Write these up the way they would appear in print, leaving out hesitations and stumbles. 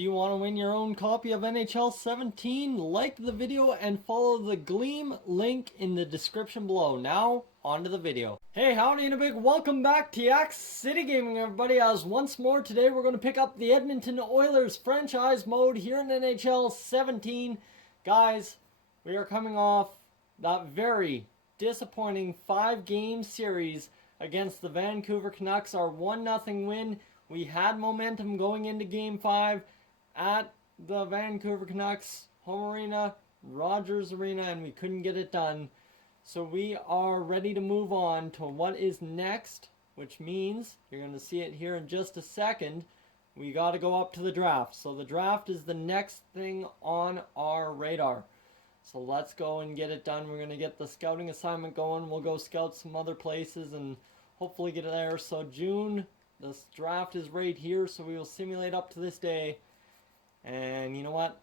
Do you want to win your own copy of NHL 17? Like the video and follow the Gleam link in the description below. Now, on to the video. Hey, howdy and a big welcome back to Yak City Gaming, everybody. As once more today we're going to pick up the Edmonton Oilers franchise mode here in NHL 17. Guys, we are coming off that very disappointing 5-game series against the Vancouver Canucks. Our 1-0 win. We had momentum going into Game 5 at the Vancouver Canucks home arena, Rogers Arena, and we couldn't get it done. So we are ready to move on to what is next, which means, you're going to see it here in just a second, we got to go up to the draft. So the draft is the next thing on our radar. So let's go and get it done. We're going to get the scouting assignment going. We'll go scout some other places and hopefully get there. So June, this draft is right here, so we will simulate up to this day. And you know what?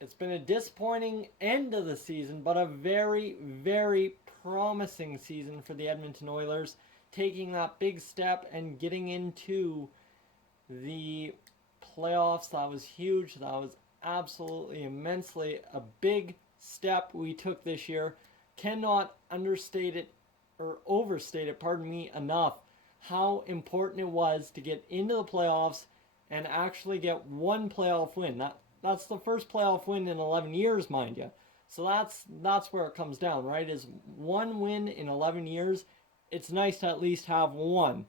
It's been a disappointing end of the season, but a very, very promising season for the Edmonton Oilers, taking that big step and getting into the playoffs. That was huge. That was absolutely immensely a big step we took this year. Cannot understate it or overstate it, pardon me, enough how important it was to get into the playoffs and actually get one playoff win. That's the first playoff win in 11 years, mind you. So that's where it comes down, right? Is one win in 11 years. It's nice to at least have one.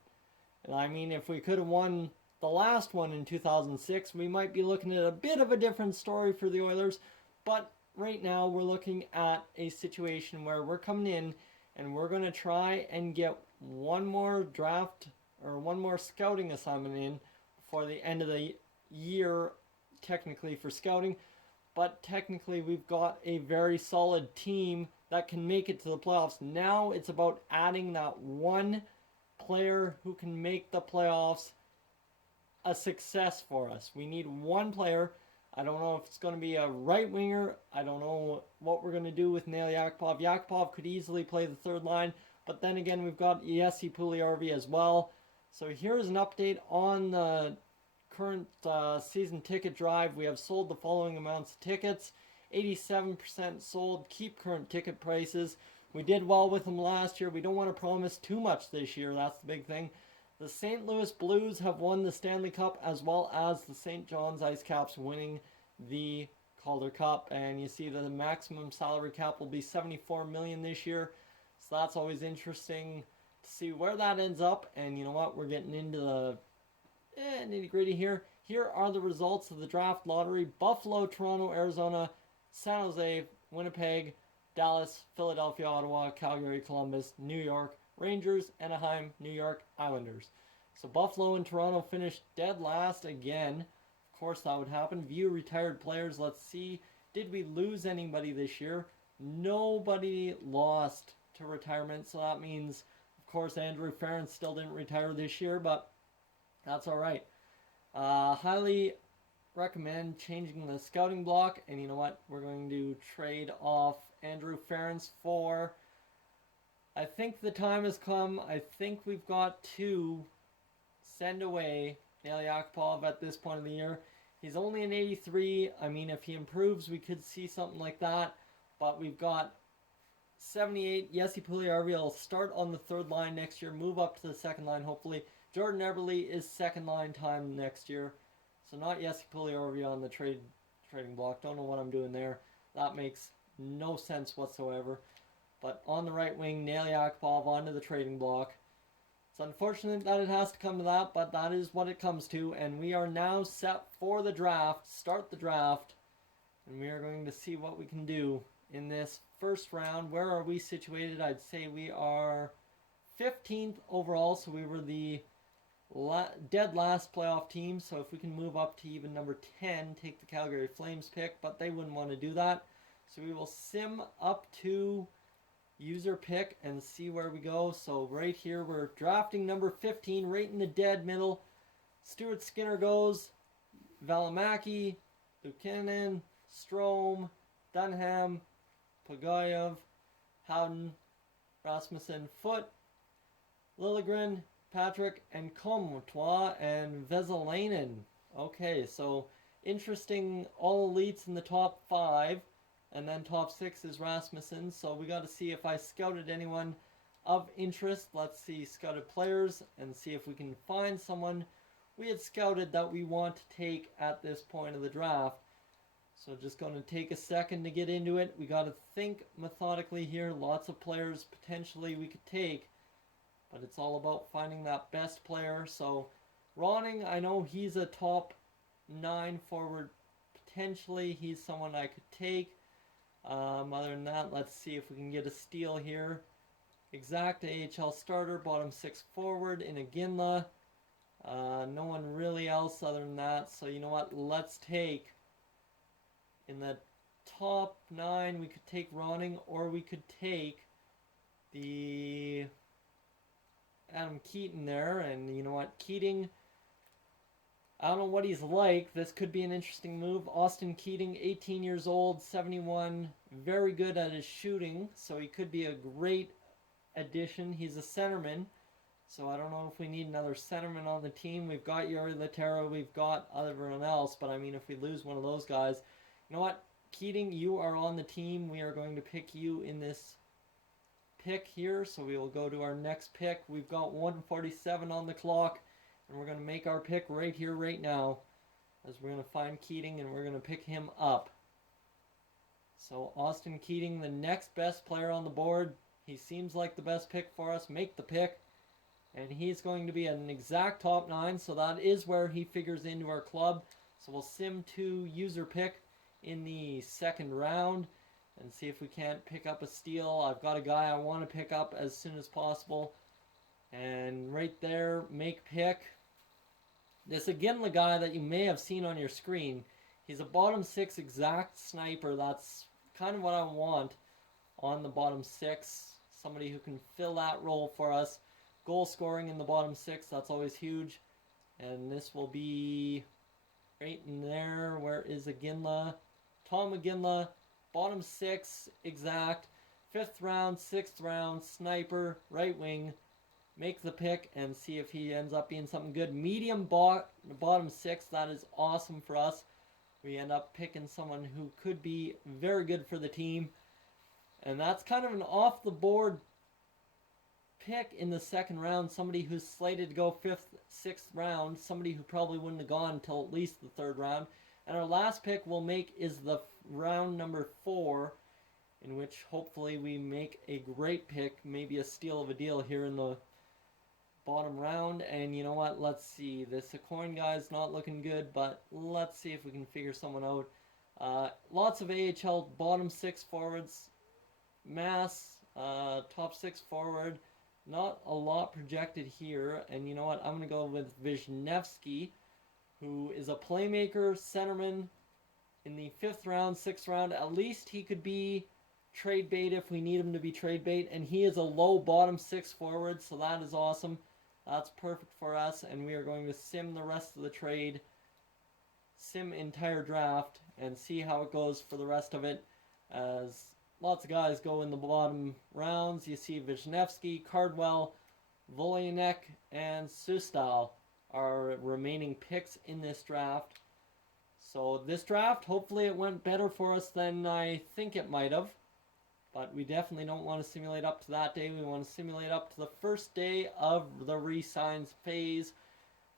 And I mean, if we could have won the last one in 2006, we might be looking at a bit of a different story for the Oilers. But right now, we're looking at a situation where we're coming in and we're going to try and get one more draft or one more scouting assignment in before the end of the year, technically for scouting. But technically we've got a very solid team that can make it to the playoffs. Now it's about adding that one player who can make the playoffs a success for us. We need one player. I don't know if it's going to be a right winger. I don't know what we're going to do with Nail Yakupov. Yakupov could easily play the third line. But then again, we've got Jesse Puljujärvi as well. So here's an update on the current season ticket drive. We have sold the following amounts of tickets. 87% sold. Keep current ticket prices. We did well with them last year. We don't want to promise too much this year. That's the big thing. The St. Louis Blues have won the Stanley Cup, as well as the St. John's Ice Caps winning the Calder Cup. And you see the maximum salary cap will be $74 million this year. So that's always interesting to see where that ends up. And you know what? We're getting into the nitty-gritty here. Here are the results of the draft lottery. Buffalo, Toronto, Arizona, San Jose, Winnipeg, Dallas, Philadelphia, Ottawa, Calgary, Columbus, New York, Rangers, Anaheim, New York, Islanders. So Buffalo and Toronto finished dead last again. Of course that would happen. View retired players. Let's see. Did we lose anybody this year? Nobody lost to retirement. So that means, of course, Andrew Ference still didn't retire this year, but that's all right. Highly recommend changing the scouting block. And you know what? We're going to trade off Andrew Ference for... I think the time has come. I think we've got to send away Nail Yakupov at this point of the year. He's only an 83. I mean, if he improves, we could see something like that. But we've got 78. Jesse Puljujärvi will start on the third line next year, move up to the second line, hopefully. Jordan Eberle is second line time next year. So not Jesse Puljujärvi on the trading block. Don't know what I'm doing there. That makes no sense whatsoever. But on the right wing, Nail Yakupov onto the trading block. It's unfortunate that it has to come to that, but that is what it comes to. And we are now set for the draft. Start the draft. And we are going to see what we can do in this first round. Where are we situated? I'd say we are 15th overall. So we were the dead last playoff team. So if we can move up to even number 10, take the Calgary Flames pick. But they wouldn't want to do that. So we will sim up to user pick and see where we go. So right here we're drafting number 15, right in the dead middle. Stuart Skinner goes, Valimaki, Buchanan, Strome, Dunham, Pagayev, Howden, Rasmussen, Foote, Liljegren, Patrick, and Comtois, and Vesalainen. Okay, so interesting all elites in the top 5, and then top 6 is Rasmussen. So we got to see if I scouted anyone of interest. Let's see scouted players and see if we can find someone we had scouted that we want to take at this point of the draft. So just going to take a second to get into it. We got to think methodically here. Lots of players potentially we could take, but it's all about finding that best player. So Ronning, I know he's a top 9 forward potentially. He's someone I could take. Other than that, let's see if we can get a steal here. Exact AHL starter, bottom 6 forward in Iginla. No one really else other than that. So you know what? Let's take, in the top 9, we could take Ronning, or we could take the Adam Keaton there. And you know what? Keating, I don't know what he's like. This could be an interesting move. Austin Keating, 18 years old, 71, very good at his shooting. So he could be a great addition. He's a centerman. So I don't know if we need another centerman on the team. We've got Yuri Laterra, we've got everyone else, but I mean, if we lose one of those guys, you know what, Keating, you are on the team. We are going to pick you in this pick here. So we will go to our next pick. We've got 147 on the clock, and we're going to make our pick right here, right now, as we're going to find Keating and we're going to pick him up. So Austin Keating, the next best player on the board. He seems like the best pick for us. Make the pick. And he's going to be an exact top 9, so that is where he figures into our club. So we'll sim to user pick in the second round and see if we can't pick up a steal. I've got a guy I want to pick up as soon as possible. And right there, make pick. This again, the guy that you may have seen on your screen. He's a bottom 6 exact sniper. That's kind of what I want on the bottom 6. Somebody who can fill that role for us. Goal scoring in the bottom 6, that's always huge. And this will be right in there. Where is Iginla? Tom Iginla, bottom 6, exact. 5th round, 6th round, sniper, right wing. Make the pick and see if he ends up being something good. Medium bottom 6, that is awesome for us. We end up picking someone who could be very good for the team. And that's kind of an off-the-board pick in the second round. Somebody who's slated to go 5th, 6th round. Somebody who probably wouldn't have gone until at least the 3rd round. And our last pick we'll make is the round number 4, in which hopefully we make a great pick. Maybe a steal of a deal here in the bottom round. And you know what? Let's see. This coin guy's not looking good, but let's see if we can figure someone out. Lots of AHL bottom 6 forwards. Mass, top 6 forward. Not a lot projected here. And you know what? I'm going to go with Wisniewski, who is a playmaker, centerman in the 5th round, 6th round. At least he could be trade bait if we need him to be trade bait. And he is a low bottom 6 forward, so that is awesome. That's perfect for us. And we are going to sim the rest of the trade, sim entire draft, and see how it goes for the rest of it, as lots of guys go in the bottom rounds. You see Wisniewski, Cardwell, Volyanek, and Sustal are remaining picks in this draft. So this draft, hopefully it went better for us than I think it might have. But we definitely don't want to simulate up to that day. We want to simulate up to the first day of the re-signs phase.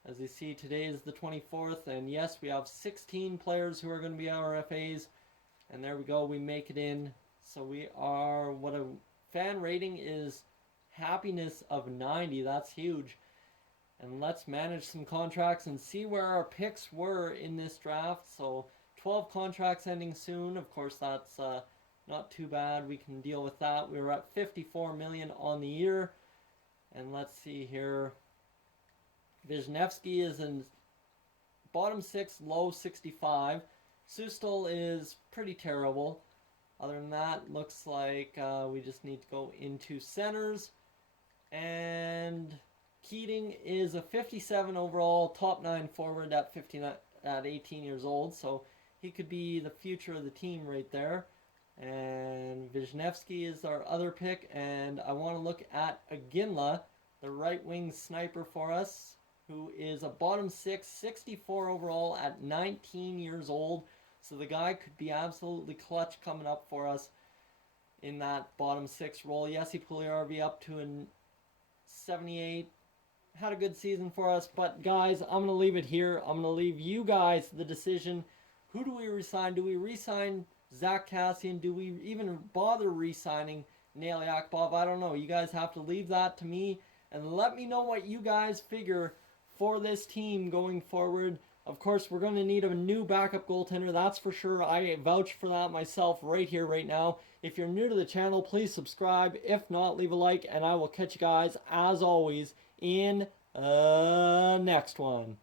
As you see, today is the 24th. And yes, we have 16 players who are going to be our FAs. And there we go, we make it in. So we are, what a fan rating is, happiness of 90. That's huge. And let's manage some contracts and see where our picks were in this draft. So 12 contracts ending soon. Of course, that's not too bad. We can deal with that. We were at 54 million on the year. And let's see here. Wisniewski is in bottom 6, low 65. Sustal is pretty terrible. Other than that, looks like we just need to go into centers. And Keating is a 57 overall, top 9 forward at 18 years old. So he could be the future of the team right there. And Wisniewski is our other pick. And I want to look at Iginla, the right wing sniper for us. who is a bottom six, 64 overall at 19 years old. So the guy could be absolutely clutch coming up for us in that bottom six role. Jesse Puljujarvi up to a 78. Had a good season for us. But guys, I'm going to leave it here. I'm going to leave you guys the decision. Who do we resign? Do we resign Zach Kassian? Do we even bother re-signing Nail Yakubov? I don't know. You guys have to leave that to me and let me know what you guys figure for this team going forward. Of course, we're going to need a new backup goaltender, that's for sure. I vouch for that myself right here, right now. If you're new to the channel, please subscribe. If not, leave a like, and I will catch you guys, as always, in next one.